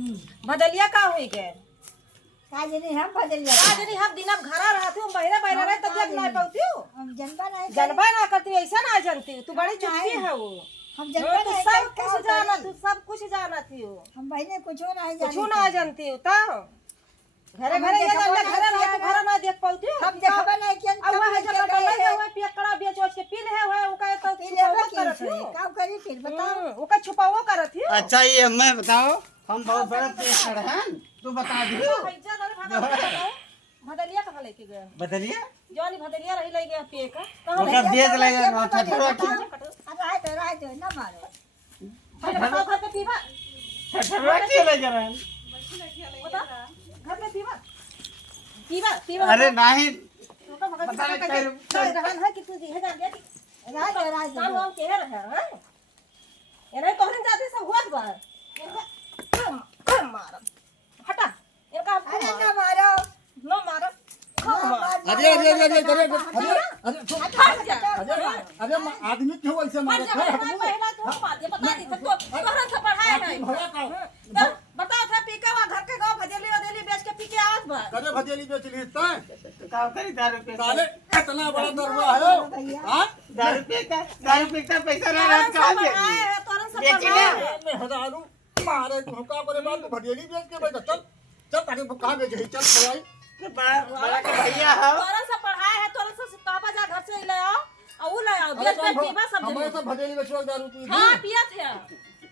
भदलिया का होई के काजनी हम बदलिया काजनी हम दिन अब घरा रहती हूँ बहरा बहरा रहे तब देख नहीं पाती हूँ हम जनबा नहीं जनबा ना करती ऐसा ना जानती तू बड़ी चुप्पी है वो हम जनबा तू नहीं सब कुछ जाना तू सब कुछ जाना थी हो हम बहने कुछ नहीं कुछ जानी ना जानती हो तो घरे घरे ये ना घरे रह के घरे ना देख पाती हो हम देखबा नहीं कि अब वह जो कटल है वो पियकड़ा बेच बेच के पी ले है वो का तो पी लेबा करत है का करी फिर बताओ वो का छुपावो करत है अच्छा ये मैं बताओ हम बहुत बड़ा पेशर हैं तू बता दियो भदलिया कहाँ लेके गया बदलिए जवानी भदलिया रही ले गया पे का ओकर बेच लेगा ना ठठरवा की राय दो ना मारो घर पे पीवा ठठरवा की ले जा रहा है बता घर पे पीवा पीवा पीवा अरे नहीं बता रहन है कि तू जी है जान गया राय दो काम वाम के रहे हैं ये नहीं तोहन जाते सब हुआ बा इनका मार हटा इनका अरे ना मारो नो मारो अरे अरे अरे अरे अरे अरे अरे आदमी क्यों ऐसे मारे पहला तो बात ये बता दी तो तोहरा से पढ़ाया नहीं बताओ था पीका वा घर के गांव भजेली वदेली बेच के पी के आवत बा करे भजेली बेच ली तय का करी 10 रुपए साले इतना बड़ा दरवा है हां 10 रुपए का पैसा ना रहा कहां दे तोरन से बेच पढ़ाया ले मैं हजारों मारे धोखा करे बात भजेली बेच के बैठ चल चल ताके कहां बेच चल खवाई बड़ा का भैया हो तोरन से पढ़ाया है तोरन से काबा जा घर से ले आओ और वो ले आओ बेच बेच पीवा सब हमारे सब भजेली बेचवा 10 रुपए हां पिया थे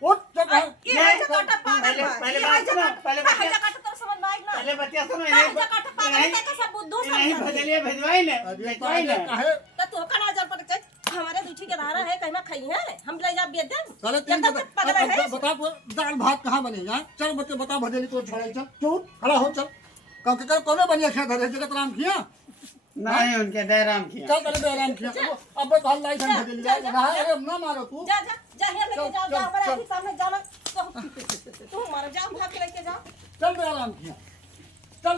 उठ चल ये है जो काटा पागल बा पहले बात सुनो पहले है जो काटा तोर समझ में आई ना पहले बतिया सुनो है जो काटा पागल है का सब बुद्धू नहीं सब बदलिए भेजवाई ना भेजवाई ना काहे तो तू का ना जल पर हमारे दूठी के रहा है कहीं खाई है हम ले जा बेच दे साले तीन बता तो दाल भात कहां बनेगा चल बच्चे बता भजेली को छोड़ाई चल चुप खड़ा हो चल कब के कोने बनिया खा धरे जगत राम किया नहीं उनके दयाराम किया चल करे बेराम किया अब कल लाई सन भजेली जा अरे ना मारो तू जा जा जा here लेके जा जा हमारे अभी सामने जाना तू मार जा भाग के लेके जा चल बेराम किया चल